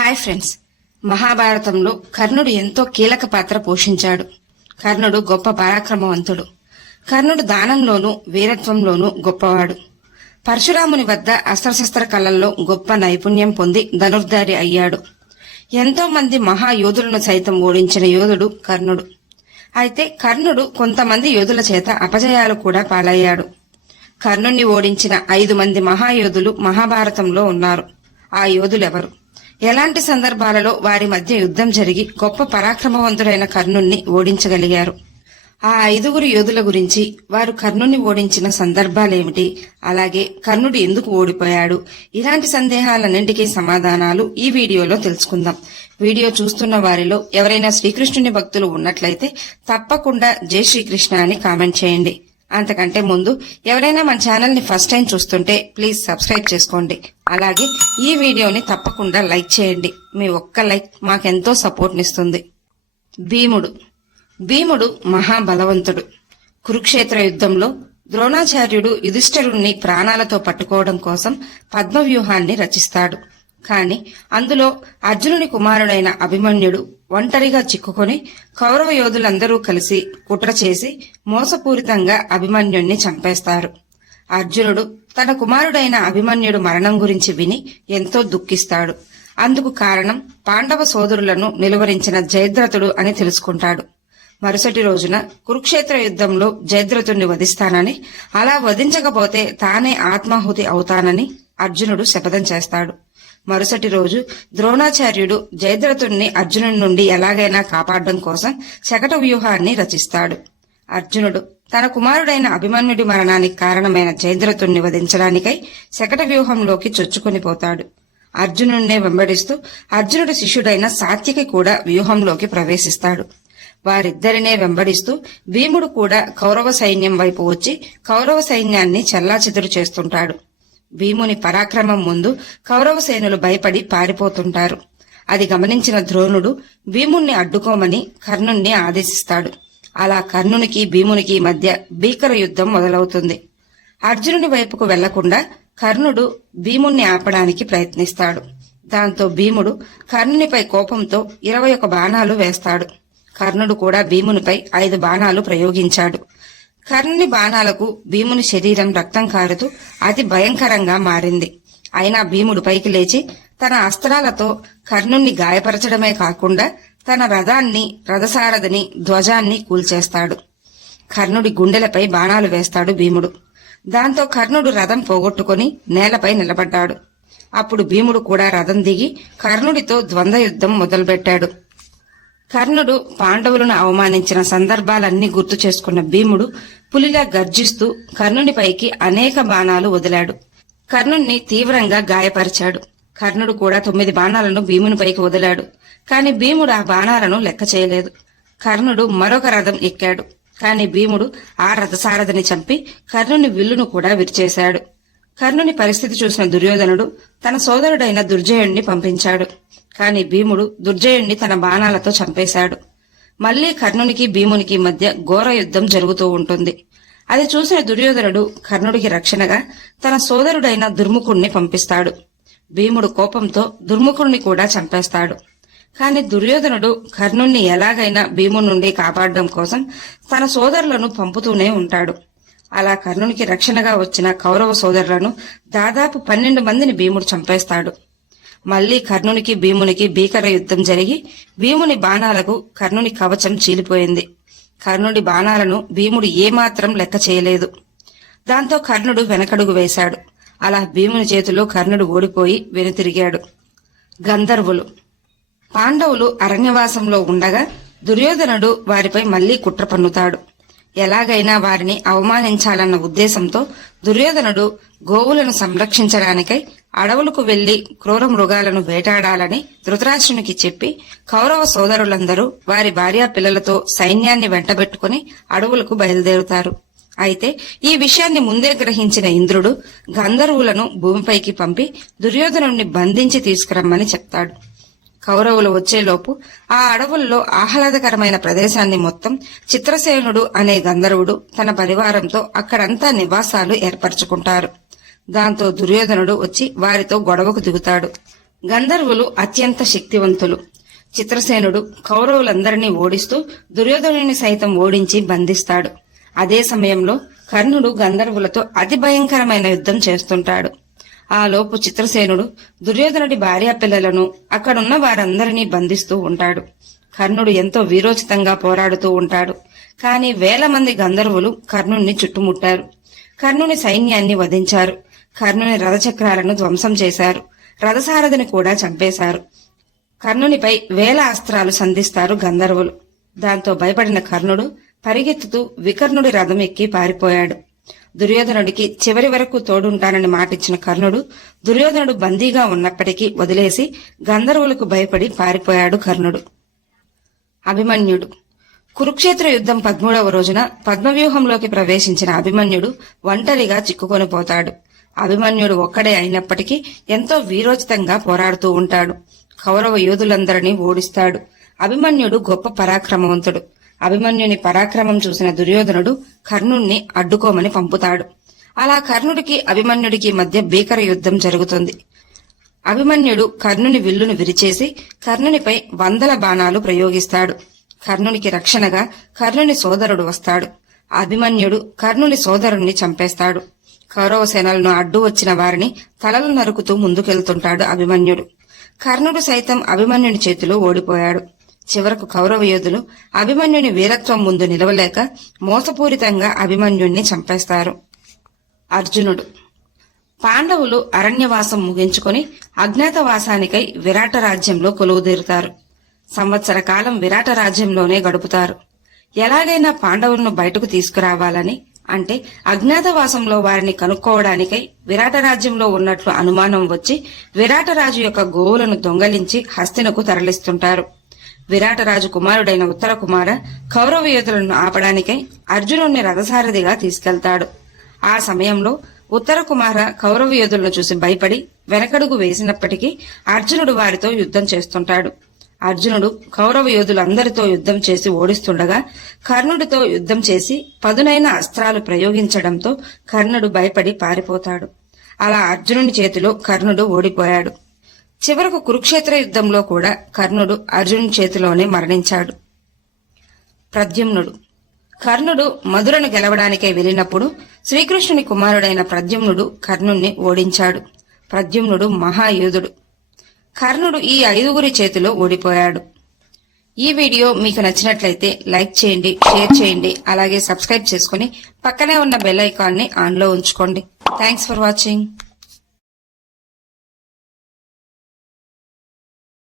Hi friends, మహాభారతంలో కర్ణుడు ఎంతో కీలక పాత్ర పోషించాడు. కర్ణుడు గొప్ప పరాక్రమవంతుడు. కర్ణుడు దానంలోనూ వీరత్వంలోనూ గొప్పవాడు. పరశురాముని వద్ద అస్త్రశస్త్ర కళల్లో గొప్ప నైపుణ్యం పొంది ధనుర్ధారి అయ్యాడు. ఎంతో మంది మహాయోధులను సైతం ఓడించిన యోధుడు కర్ణుడు. అయితే కర్ణుడు కొంతమంది యోధుల చేత అపజయాలు కూడా పాలయ్యాడు. కర్ణుణ్ణి ఓడించిన 5 మంది మహాయోధులు మహాభారతంలో ఉన్నారు. ఆ యోధులెవరు? ఎలాంటి సందర్భాలలో వారి మధ్య యుద్ధం జరిగి గొప్ప పరాక్రమవంతుడైన కర్ణుణ్ణి ఓడించగలిగారు? ఆ 5 యోధుల గురించి, వారు కర్ణుణ్ణి ఓడించిన సందర్భాలేమిటి, అలాగే కర్ణుడు ఎందుకు ఓడిపోయాడు, ఇలాంటి సందేహాలన్నింటికీ సమాధానాలు ఈ వీడియోలో తెలుసుకుందాం. వీడియో చూస్తున్న వారిలో ఎవరైనా శ్రీకృష్ణుని భక్తులు ఉన్నట్లయితే తప్పకుండా జై శ్రీకృష్ణ అని కామెంట్ చేయండి. అంతకంటే ముందు ఎవరైనా మన ఛానల్ ని ఫస్ట్ టైం చూస్తుంటే ప్లీజ్ సబ్స్క్రైబ్ చేసుకోండి. అలాగే ఈ వీడియోని తప్పకుండా లైక్ చేయండి. మీ ఒక్క లైక్ మాకెంతో సపోర్ట్ నిస్తుంది. భీముడు మహాబలవంతుడు. కురుక్షేత్ర యుద్ధంలో ద్రోణాచార్యుడు యుధిష్ఠిరుణ్ణి ప్రాణాలతో పట్టుకోవడం కోసం పద్మవ్యూహాన్ని రచిస్తాడు. కాని అందులో అర్జునుని కుమారుడైన అభిమన్యుడు ఒంటరిగా చిక్కుకొని కౌరవ యోధులందరూ కలిసి కుట్ర చేసి మోసపూరితంగా అభిమన్యుణ్ణి చంపేస్తారు. అర్జునుడు తన కుమారుడైన అభిమన్యుడు మరణం గురించి విని ఎంతో దుఃఖిస్తాడు. అందుకు కారణం పాండవ సోదరులను నిలువరించిన జయద్రథుడు అని తెలుసుకుంటాడు. మరుసటి రోజున కురుక్షేత్ర యుద్ధంలో జయద్రథుణ్ణి వధిస్తానని, అలా వధించకపోతే తానే ఆత్మాహుతి అవుతానని అర్జునుడు శపథం చేస్తాడు. మరుసటి రోజు ద్రోణాచార్యుడు జయద్రథుణ్ణి అర్జునుడి నుండి ఎలాగైనా కాపాడడం కోసం శకట వ్యూహాన్ని రచిస్తాడు. అర్జునుడు తన కుమారుడైన అభిమన్యుడి మరణానికి కారణమైన జయద్రథుణ్ణి వధించడానికై శకట వ్యూహంలోకి చొచ్చుకొని పోతాడు. అర్జునుడినే వెంబడిస్తూ అర్జునుడి శిష్యుడైన సాత్యకి కూడా వ్యూహంలోకి ప్రవేశిస్తాడు. వారిద్దరినే వెంబడిస్తూ భీముడు కూడా కౌరవ సైన్యం వైపు వచ్చి కౌరవ సైన్యాన్ని చెల్లాచెదురు చేస్తుంటాడు. భీముని పరాక్రమం ముందు కౌరవ సేనులు భయపడి పారిపోతుంటారు. అది గమనించిన ద్రోణుడు భీముణ్ణి అడ్డుకోమని కర్ణుణ్ణి ఆదేశిస్తాడు. అలా కర్ణునికి భీమునికి మధ్య భీకర యుద్ధం మొదలవుతుంది. అర్జునుడి వైపుకు వెళ్లకుండా కర్ణుడు భీముణ్ణి ఆపడానికి ప్రయత్నిస్తాడు. దాంతో భీముడు కర్ణునిపై కోపంతో 21 బాణాలు వేస్తాడు. కర్ణుడు కూడా భీమునిపై 5 బాణాలు ప్రయోగించాడు. కర్ణుని బాణాలకు భీముని శరీరం రక్తం కారుతూ అతి భయంకరంగా మారింది. అయినా భీముడు పైకి లేచి తన అస్త్రాలతో కర్ణుణ్ణి గాయపరచడమే కాకుండా తన రథాన్ని, రథసారథిని, ధ్వజాన్ని కూల్చేస్తాడు. కర్ణుడి గుండెలపై బాణాలు వేస్తాడు భీముడు. దాంతో కర్ణుడు రథం పోగొట్టుకుని నేలపై నిలబడ్డాడు. అప్పుడు భీముడు కూడా రథం దిగి కర్ణుడితో ద్వంద్వ యుద్ధం మొదలుపెట్టాడు. కర్ణుడు పాండవులను అవమానించిన సందర్భాలన్నీ గుర్తు చేసుకున్న భీముడు పులిలా గర్జిస్తూ కర్ణునిపైకి అనేక బాణాలు వదిలాడు. కర్ణుణ్ణి తీవ్రంగా గాయపరిచాడు. కర్ణుడు కూడా 9 బాణాలను భీమునిపైకి వదిలాడు. కాని భీముడు ఆ బాణాలను లెక్క చేయలేదు. కర్ణుడు మరొక రథం ఎక్కాడు. కాని భీముడు ఆ రథసారథిని చంపి కర్ణుని విల్లును కూడా విరిచేశాడు. కర్ణుని పరిస్థితి చూసిన దుర్యోధనుడు తన సోదరుడైన దుర్జయుణ్ణి పంపించాడు. కాని భీముడు దుర్జయుణ్ణి తన బాణాలతో చంపేశాడు. మళ్లీ కర్ణునికి భీమునికి మధ్య ఘోర యుద్ధం జరుగుతూ ఉంటుంది. అది చూసిన దుర్యోధనుడు కర్ణుడికి రక్షణగా తన సోదరుడైన దుర్ముఖుణ్ణి పంపిస్తాడు. భీముడు కోపంతో దుర్ముఖుణ్ణి కూడా చంపేస్తాడు. కాని దుర్యోధనుడు కర్ణుణ్ణి ఎలాగైనా భీముడి నుండి కాపాడడం కోసం తన సోదరులను పంపుతూనే ఉంటాడు. అలా కర్ణునికి రక్షణగా వచ్చిన కౌరవ సోదరులను దాదాపు 12 మందిని భీముడు చంపేస్తాడు. మళ్లీ కర్ణునికి భీమునికి భీకర యుద్ధం జరిగి భీముని బాణాలకు కర్ణుని కవచం చీలిపోయింది. కర్ణుడి బాణాలను భీముడు ఏమాత్రం లెక్క చేయలేదు. దాంతో కర్ణుడు వెనకడుగు వేశాడు. అలా భీముని చేతిలో కర్ణుడు ఓడిపోయి వెనుతిరిగాడు. గంధర్వులు. పాండవులు అరణ్యవాసంలో ఉండగా దుర్యోధనుడు వారిపై మళ్లీ కుట్ర పన్నుతాడు. ఎలాగైనా వారిని అవమానించాలన్న ఉద్దేశంతో దుర్యోధనుడు గోవులను సంరక్షించడానికై అడవులకు వెళ్లి క్రూర మృగాలను వేటాడాలని ధృతరాష్ట్రునికి చెప్పి కౌరవ సోదరులందరూ వారి భార్యా పిల్లలతో సైన్యాన్ని వెంటబెట్టుకుని అడవులకు బయలుదేరుతారు. అయితే ఈ విషయాన్ని ముందే గ్రహించిన ఇంద్రుడు గంధర్వులను భూమిపైకి పంపి దుర్యోధనుడిని బంధించి తీసుకురమ్మని చెప్తాడు. కౌరవులు వచ్చేలోపు ఆ అడవుల్లో ఆహ్లాదకరమైన ప్రదేశాన్ని మొత్తం చిత్రసేనుడు అనే గంధర్వుడు తన పరివారంతో అక్కడంతా నివాసాలు ఏర్పరచుకుంటారు. దాంతో దుర్యోధనుడు వచ్చి వారితో గొడవకు దిగుతాడు. గంధర్వులు అత్యంత శక్తివంతులు. చిత్రసేనుడు కౌరవులందరినీ ఓడిస్తూ దుర్యోధనుని సైతం ఓడించి బంధిస్తాడు. అదే సమయంలో కర్ణుడు గంధర్వులతో అతి భయంకరమైన యుద్ధం చేస్తుంటాడు. ఆ లోపు చిత్రసేనుడు దుర్యోధనుడి భార్యాపిల్లలను అక్కడున్న వారందరినీ బంధిస్తూ ఉంటాడు. కర్ణుడు ఎంతో వీరోచితంగా పోరాడుతూ ఉంటాడు. కాని 1000 మంది గంధర్వులు కర్ణుణ్ణి చుట్టుముట్టారు. కర్ణుని సైన్యాన్ని వధించారు. కర్ణుని రథచక్రాలను ధ్వంసం చేశారు. రథసారథిని కూడా చంపేశారు. కర్ణునిపై 1000 అస్త్రాలు సంధిస్తారు గంధర్వులు. దాంతో భయపడిన కర్ణుడు పరిగెత్తుతూ వికర్ణుడి రథం ఎక్కి పారిపోయాడు. దుర్యోధనుడికి చివరి వరకు తోడుంటానని మాటిచ్చిన కర్ణుడు దుర్యోధనుడు బందీగా ఉన్నప్పటికీ వదిలేసి గంధర్వులకు భయపడి పారిపోయాడు కర్ణుడు. అభిమన్యుడు. కురుక్షేత్ర యుద్ధం 13వ రోజున పద్మవ్యూహంలోకి ప్రవేశించిన అభిమన్యుడు ఒంటరిగా చిక్కుకొని పోతాడు. అభిమన్యుడు ఒక్కడే అయినప్పటికీ ఎంతో వీరోచితంగా పోరాడుతూ ఉంటాడు. కౌరవ యోధులందరినీ ఓడిస్తాడు. అభిమన్యుడు గొప్ప పరాక్రమవంతుడు. అభిమన్యుని పరాక్రమం చూసిన దుర్యోధనుడు కర్ణుణ్ణి అడ్డుకోమని పంపుతాడు. అలా కర్ణుడికి అభిమన్యుడికి మధ్య భీకర యుద్ధం జరుగుతుంది. అభిమన్యుడు కర్ణుని విల్లును విరిచేసి కర్ణునిపై 100 బాణాలు ప్రయోగిస్తాడు. కర్ణునికి రక్షణగా కర్ణుని సోదరుడు వస్తాడు. అభిమన్యుడు కర్ణుని సోదరుణ్ణి చంపేస్తాడు. కౌరవ సేనలను అడ్డు వచ్చిన వారిని తలలు నరుకుతూ ముందుకెళ్తుంటాడు అభిమన్యుడు. కర్ణుడు సైతం అభిమన్యుని చేతిలో ఓడిపోయాడు. చివరకు కౌరవ యోధులు అభిమన్యుని వీరత్వం ముందు నిలవలేక మోసపూరితంగా అభిమన్యుణ్ణి చంపేస్తారు. అర్జునుడు. పాండవులు అరణ్యవాసం ముగించుకొని అజ్ఞాతవాసానికై విరాట రాజ్యంలో కొలువుదీరుతారు. సంవత్సర కాలం విరాట రాజ్యంలోనే గడుపుతారు. ఎలాగైనా పాండవులను బయటకు తీసుకురావాలని, అంటే అజ్ఞాతవాసంలో వారిని కనుక్కోవడానికై విరాట రాజ్యంలో ఉన్నట్లు అనుమానం వచ్చి విరాటరాజు యొక్క గోవులను దొంగలించి హస్తినకు తరలిస్తుంటారు. విరాటరాజు కుమారుడైన ఉత్తర కుమార కౌరవ యోధులను ఆపడానికై అర్జునుడిని రథసారథిగా తీసుకెళ్తాడు. ఆ సమయంలో ఉత్తర కుమార కౌరవ యోధులను చూసి భయపడి వెనకడుగు వేసినప్పటికీ అర్జునుడు వారితో యుద్ధం చేస్తుంటాడు. అర్జునుడు కౌరవ యోధులందరితో యుద్ధం చేసి ఓడిస్తుండగా కర్ణుడితో యుద్ధం చేసి పదునైన అస్త్రాలు ప్రయోగించడంతో కర్ణుడు భయపడి పారిపోతాడు. అలా అర్జునుడి చేతిలో కర్ణుడు ఓడిపోయాడు. చివరకు కురుక్షేత్ర యుద్ధంలో కూడా కర్ణుడు అర్జునుడి చేతిలోనే మరణించాడు. ప్రద్యుమ్నుడు. కర్ణుడు మధురను గెలవడానికై వెళ్లినప్పుడు శ్రీకృష్ణుని కుమారుడైన ప్రద్యుమ్నుడు కర్ణుణ్ణి ఓడించాడు. ప్రద్యుమ్నుడు మహాయోధుడు. కర్ణుడు ఈ 5గురి చేతిలో ఓడిపోయాడు. ఈ వీడియో మీకు నచ్చినట్లయితే లైక్ చేయండి, షేర్ చేయండి, అలాగే సబ్స్క్రైబ్ చేసుకుని పక్కనే ఉన్న బెల్ ఐకాన్ని ఆన్లో ఉంచుకోండి. Thanks for watching.